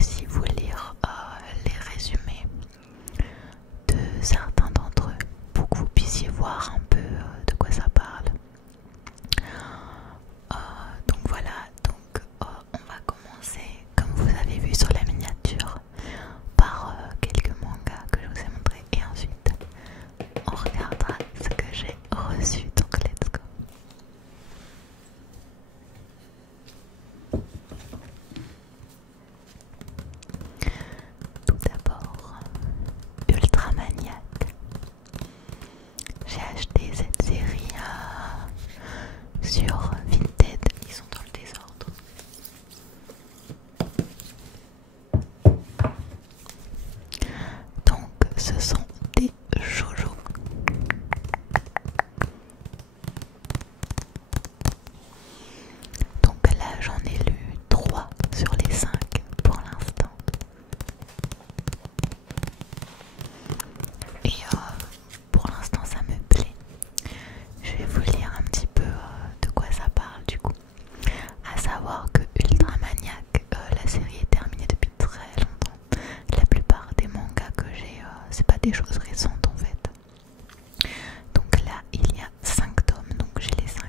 aussi vous lire les résumés de certains d'entre eux pour que vous puissiez voir un peu de quoi ça parle. Donc voilà, on va commencer, comme vous avez vu sur la miniature, par quelques mangas que je vous ai montrés et ensuite on regardera ce que j'ai reçu, donc let's go. Tout d'abord, Ultramaniac. J'ai acheté cette série sur Vinted, ils sont dans le désordre. Donc ce sont des shoujo. Donc là j'en ai lu 3 sur les 5 pour l'instant. Et pour l'instant ça me plaît. Je vais vous lire un petit peu de quoi ça parle du coup. À savoir que Ultramaniac, la série est terminée depuis très longtemps. La plupart des mangas que j'ai, c'est pas des choses récentes en fait. Donc là il y a 5 tomes, donc j'ai les 5.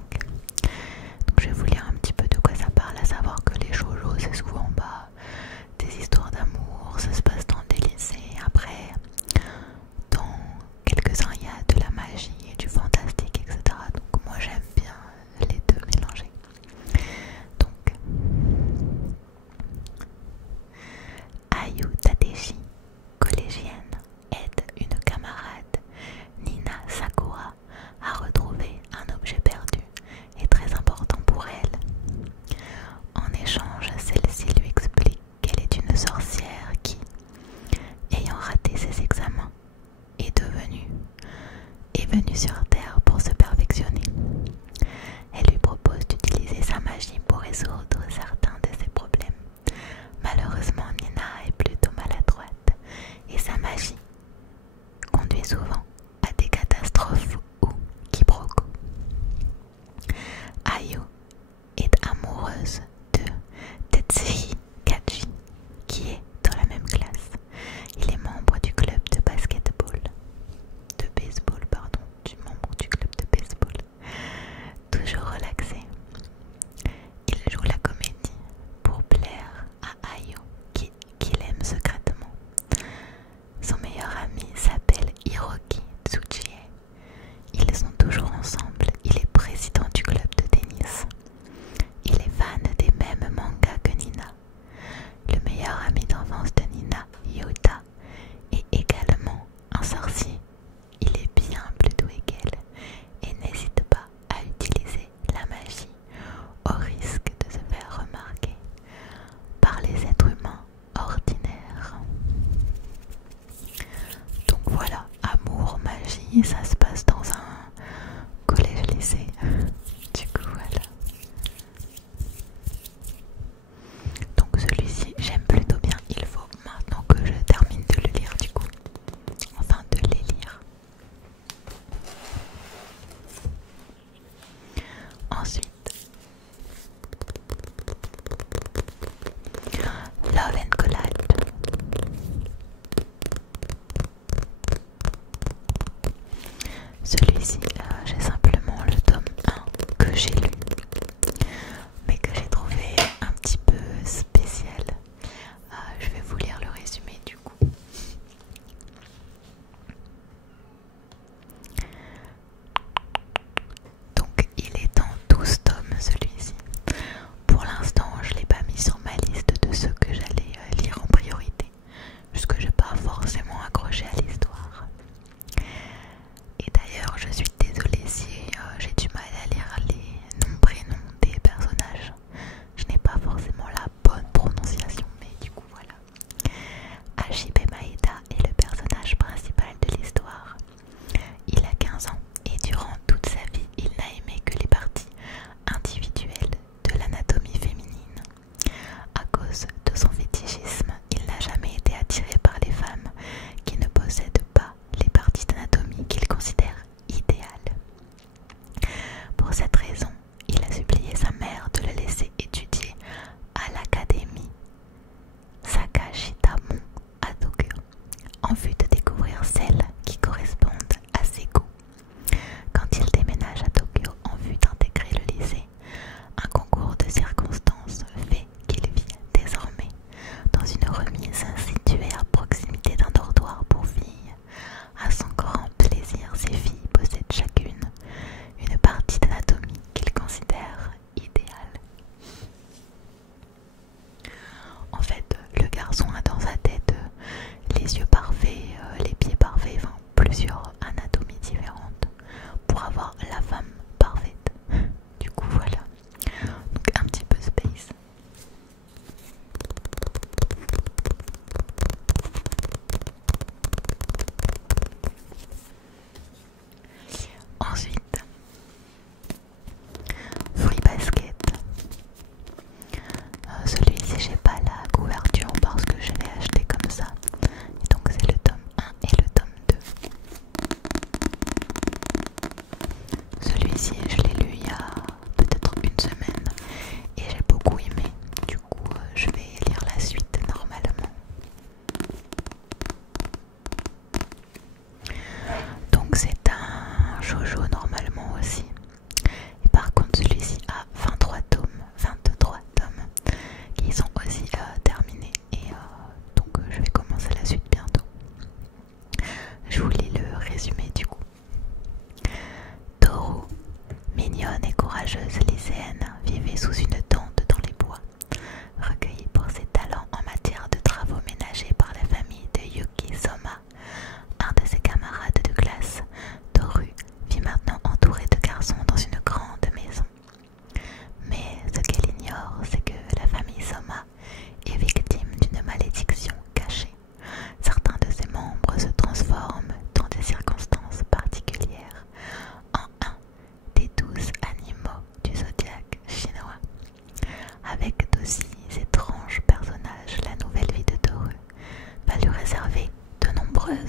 Donc je vais vous lire un petit peu de quoi ça parle, à savoir que les shoujo c'est souvent des histoires d'amour, ça se passe dans des lycées. Après, dans quelques-uns il y a de la magie et du fantastique, etc. Donc moi j'aime bien les deux mélangés. Donc Ayu Tadeshi, collégienne, aide une camarade, Nina Sakura, à retrouver un objet perdu et très important pour elle. En échange, celle-ci lui explique qu'elle est une sorcière qui, ayant raté ses examens, est venue sur Terre pour se perfectionner. Elle lui propose d'utiliser sa magie pour résoudre certains de ses problèmes. Malheureusement, Nina est plutôt maladroite et sa magie conduit souvent à des catastrophes ou quiproquos. Ayu est amoureuse de Tetsuhi Kaji, qui est dans la même classe. Il est membre du club de baseball, du membre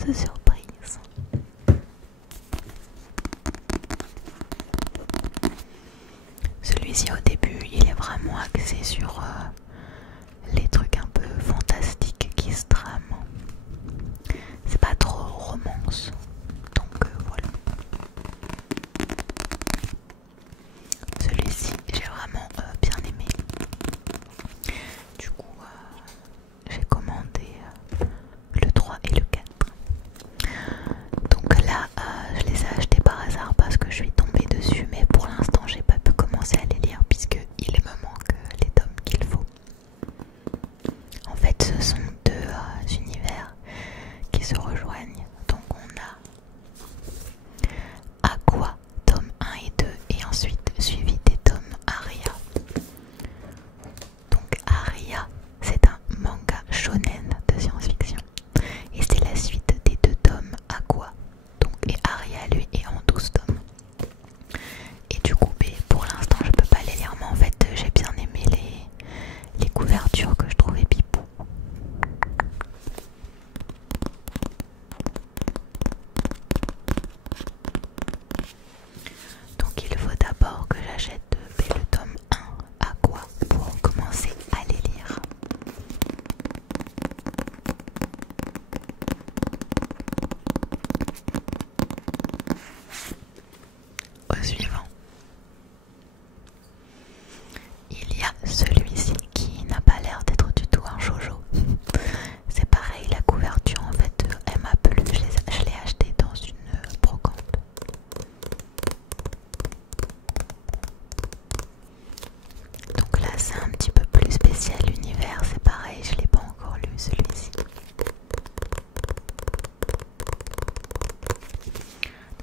joyeuse surprise. Celui-ci au début il est vraiment axé sur les trucs un peu fantastiques qui se trament. C'est pas trop romance, donc voilà. Celui-ci j'ai vraiment bien aimé. Du coup j'ai commandé le 3 et le 4. Donc là je les ai achetés par hasard parce que je suis tombée dessus, mais pour l'instant j'ai pas pu commencer à les lire puisque il me manque les tomes qu'il faut. En fait ce sont deux univers qui se rejoignent. Donc on a Aqua tome 1 et 2 et ensuite suivi des tomes Aria. Donc Aria c'est un manga shonen de science-fiction et c'est la suite des deux tomes Aqua. Donc, et Aria lui est en 12 tomes. Et du coup pour l'instant je peux pas les lire, mais en fait j'ai bien aimé les couvertures que je trouvais pipou. Donc il faut d'abord que j'achète le tome 1 Aqua pour commencer à les lire. Au suivant, il y a celui-ci qui n'a pas l'air d'être du tout un shoujo. C'est pareil, la couverture en fait elle m'a plu, je l'ai acheté dans une brocante. Donc là c'est un petit peu plus spécial l'univers, c'est pareil, je l'ai pas encore lu celui-ci.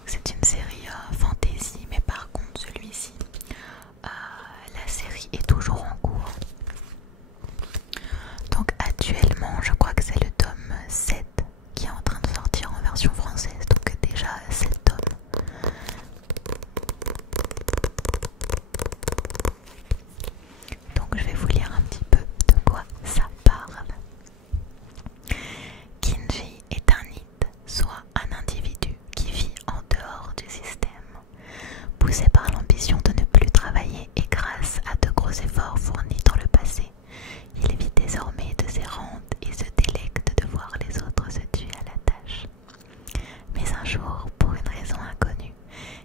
C'est une série fantasy, mais par contre celui-ci, la série est toujours en cours. Donc actuellement je crois que c'est le tome 7 qui est en train de sortir en version française, donc déjà 7 tomes. Donc je vais vous lire un petit peu de quoi ça parle. Kinji est un id, soit un individu qui vit en dehors du système. Poussé par l'ambition de ne plus travailler et grâce à de gros efforts fournis dans le passé, il évite désormais de ses rentes et se délecte de voir les autres se tuer à la tâche. Mais un jour, pour une raison inconnue,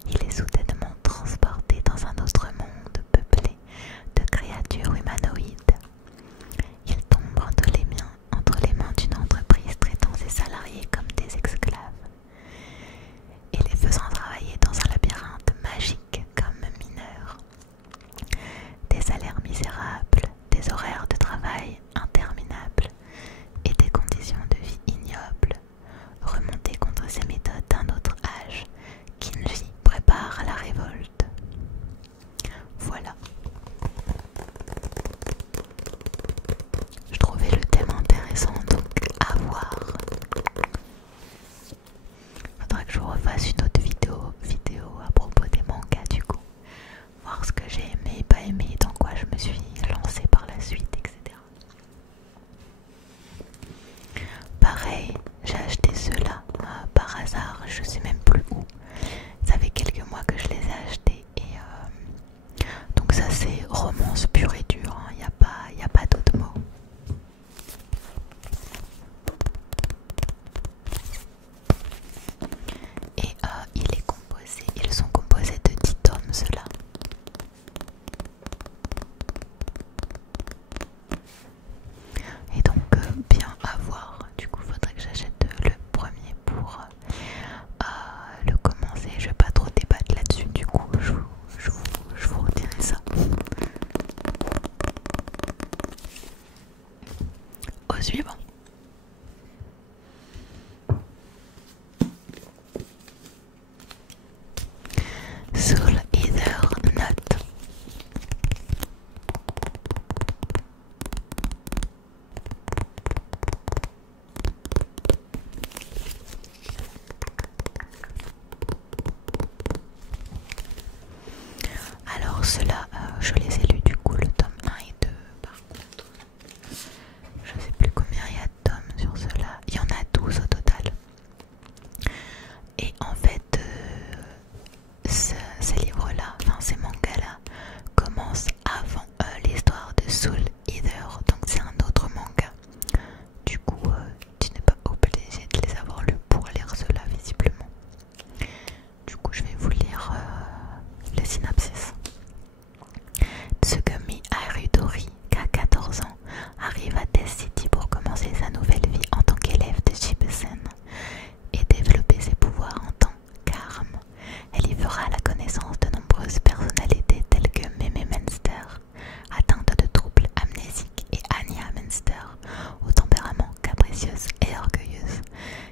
il est soudainement transporté dans un autre monde peuplé de créatures humanoïdes. Il tombe entre les mains d'une entreprise traitant ses salariés comme des esclaves et les faisant travailler dans un labyrinthe magique comme mineurs. Des salaires misérables, des horaires de travail interminables et des conditions de vie ignobles. Remonté contre ces méthodes d'un autre âge, Kinji prépare la révolte. Voilà. Je trouvais le thème intéressant, donc à voir. Faudra que je refasse une autre vidéo à propos des mangas du coup. Voir ce que j'ai aimé et pas aimé, dans quoi je me suis lancée par la suite, etc. Pareil, j'ai acheté ceux-là par hasard, je sais même plus où. Ça fait quelques mois que je les ai achetés et donc ça c'est romance pure et dure, il n'y a pas d'autres mots. Et ils sont composés de 10 tomes ceux-là. Et donc bien à voir, du coup faudrait que j'achète le premier pour le commencer. Je vais pas trop débattre là-dessus, du coup je vous redirai ça. Au suivant. Soul Eater Note. Alors ceux-là, je les ai lus du coup, le tome 1 et 2 par contre. Je sais plus combien il y précieuses et orgueilleuses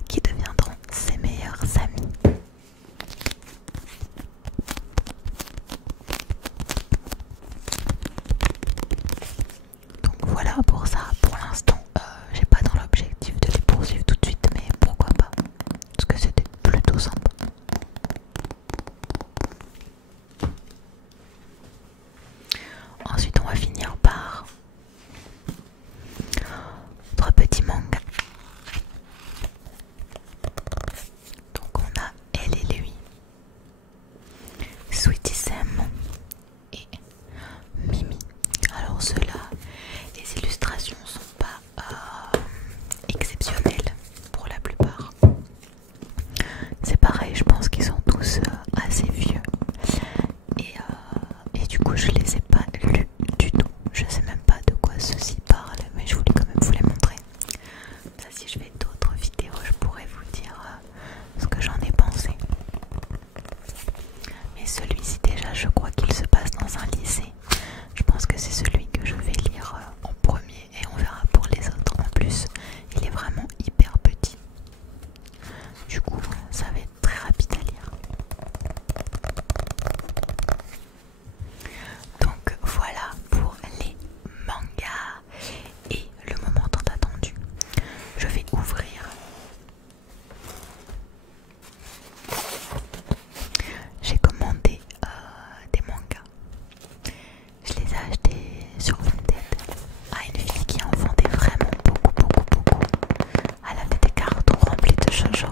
qui deviendront ses meilleurs amis. Donc voilà pour ça. Pour l'instant, j'ai pas dans l'objectif de les poursuivre tout de suite, mais pourquoi pas, parce que c'était plutôt sympa. Ensuite, on va finir par trois petits mangas. Donc on a Elle et lui, Sweetie Sam et Mimi. Alors ceux-là, les illustrations sont pas exceptionnelles pour la plupart. C'est pareil, je pense qu'ils sont tous assez vieux. Et du coup je les ai pas lus du tout. Je sais même pas de quoi ceci parle, mais je voulais quand même vous les montrer. Ça, si je fais d'autres vidéos, je pourrais vous dire ce que j'en ai pensé. Mais celui-ci déjà, je crois qu'il se passe dans un lycée. Je pense que c'est celui que je vais lire en premier et on verra pour les autres. En plus, il est vraiment hyper petit. Du coup, ça va être très rapide à lire. Donc voilà pour les mangas et le moment tant attendu. Je vais ouvrir. J'ai commandé des mangas. Je les ai achetés sur Vinted à une fille qui en vendait vraiment beaucoup. Elle avait des cartons remplis de shoujo.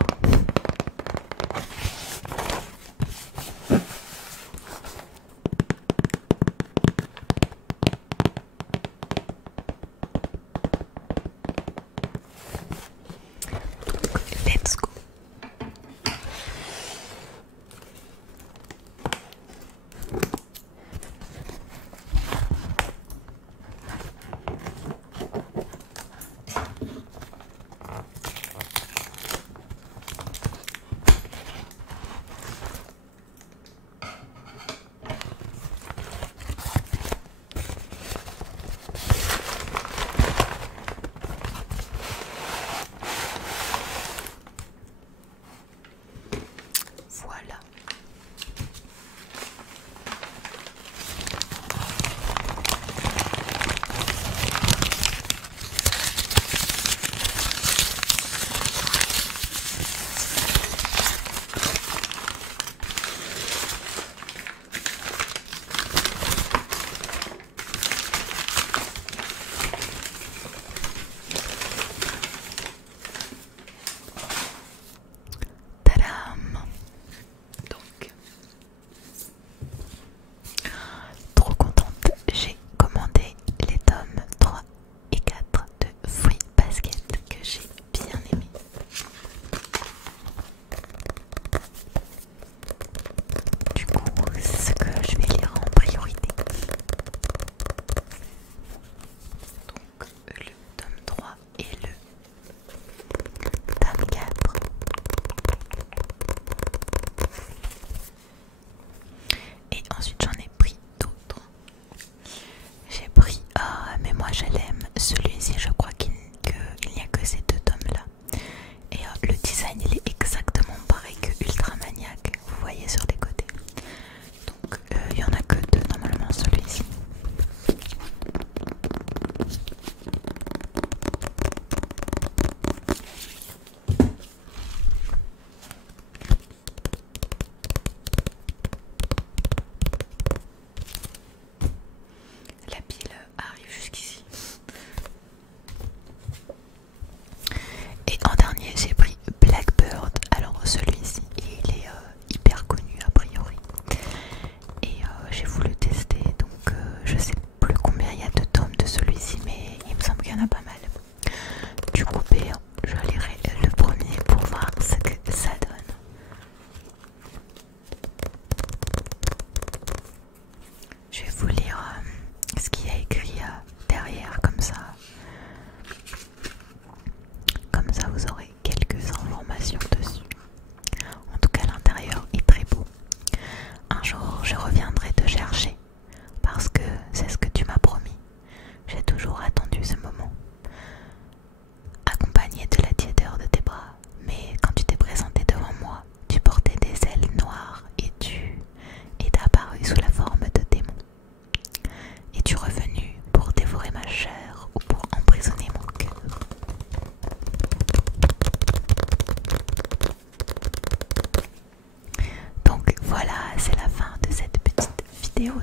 vidéo